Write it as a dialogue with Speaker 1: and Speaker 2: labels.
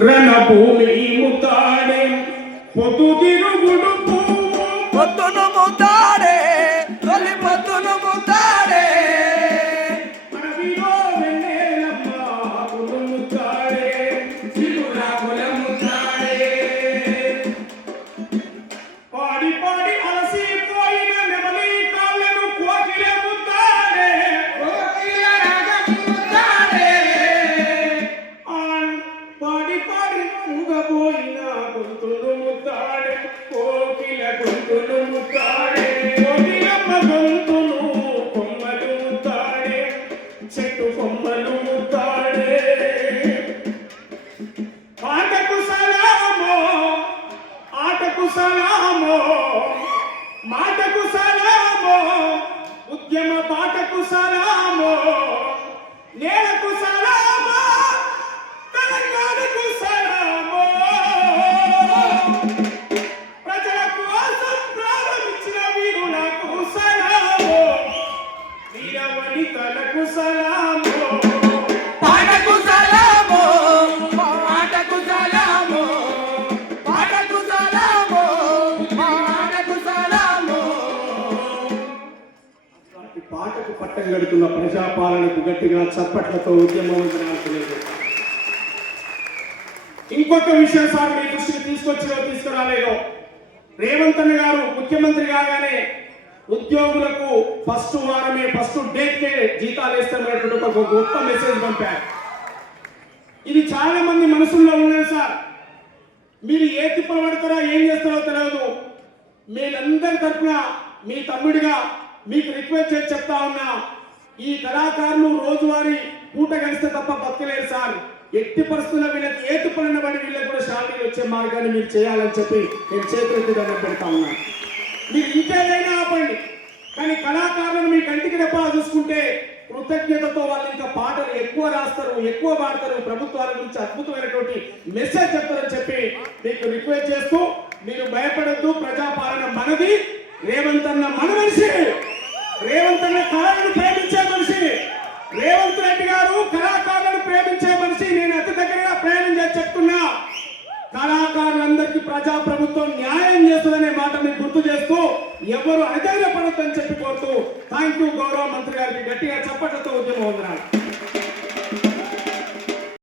Speaker 1: రణభూమి ముతాడే పొద్దు పాడి గొంతులు ముద్దాడే కోకిల గొంతులు ముద్దాడే కోకిలమ్మ గొంతులు కొమ్మలు ముద్దాడే చెట్టు కొమ్మలు ముద్దాడే ఆటకు సలామో ఆటకు సలామో మాటకు సలామో ఉద్యమ పాటకు సలామో నేలకు ఈ పట్టం కడుతున్న ప్రజాపాలనకు గట్టిగా చప్పట్లతో ఉద్యమం ఇంకొక విషయం సార్ మీ దృష్టికి తీసుకొచ్చినో తీసుకురాలేదో? రేవంత్ అన్న గారు ముఖ్యమంత్రి కాగానే ఉద్యోగులకు ఫస్ట్ వారమే ఫస్ట్ డేట్కే జీతాలు వేస్తామనేటువంటి ఒక గొప్ప మెసేజ్ పంపారు. ఇది చాలా మంది మనసుల్లో ఉన్నది సార్. మీరు ఏ తిప్పలు పడతారో ఏం చేస్తారో తెలియదు మీరందరి తరఫున మీ తమ్ముడిగా మీకు రిక్వెస్ట్ చేసి చెప్తా ఉన్నా ఈ కళాకారులు రోజువారీ పూట గడిస్తే తప్ప బతకలేరు సార్. ఎట్టి పరిస్థితుల్లో వీళ్ళకి ఏతు పడిన పడి వీళ్ళకి కూడా షాపింగ్ వచ్చే మార్గాన్ని మీరు చేయాలని చెప్పి నేను చేతులెత్తి దండం పెడతా ఉన్నా. మీరు ఇంకేదైనా ఆపండి కానీ కళాకారులను మీ కంటికి రెప్పా చూసుకుంటే కృతజ్ఞతతో వాళ్ళు ఇంకా పాటలు ఎక్కువ రాస్తారు ఎక్కువ పాడతారు. ప్రభుత్వాల గురించి అద్భుతమైనటువంటి మెసేజ్ చెప్తారని చెప్పి మీకు రిక్వెస్ట్ చేస్తూ మీరు భయపడద్దు. ప్రజాపాలన మనది రేవంత్ అన్న మన మనిషి. రెడ్డి గారు కళాకారులను ప్రేమించే మనిషి నేను అతి దగ్గరగా ప్రయాణం చేసి చెప్తున్నా. కళాకారులందరికీ ప్రజా ప్రభుత్వం న్యాయం చేస్తుందనే మాట మీరు గుర్తు చేస్తూ ఎవరు అధైర్యపడద్దని చెప్పి కోరుతూ థ్యాంక్ యూ గౌరవ మంత్రి గారికి గట్టిగా చప్పట్లతో ఉద్యమం వందనాలు.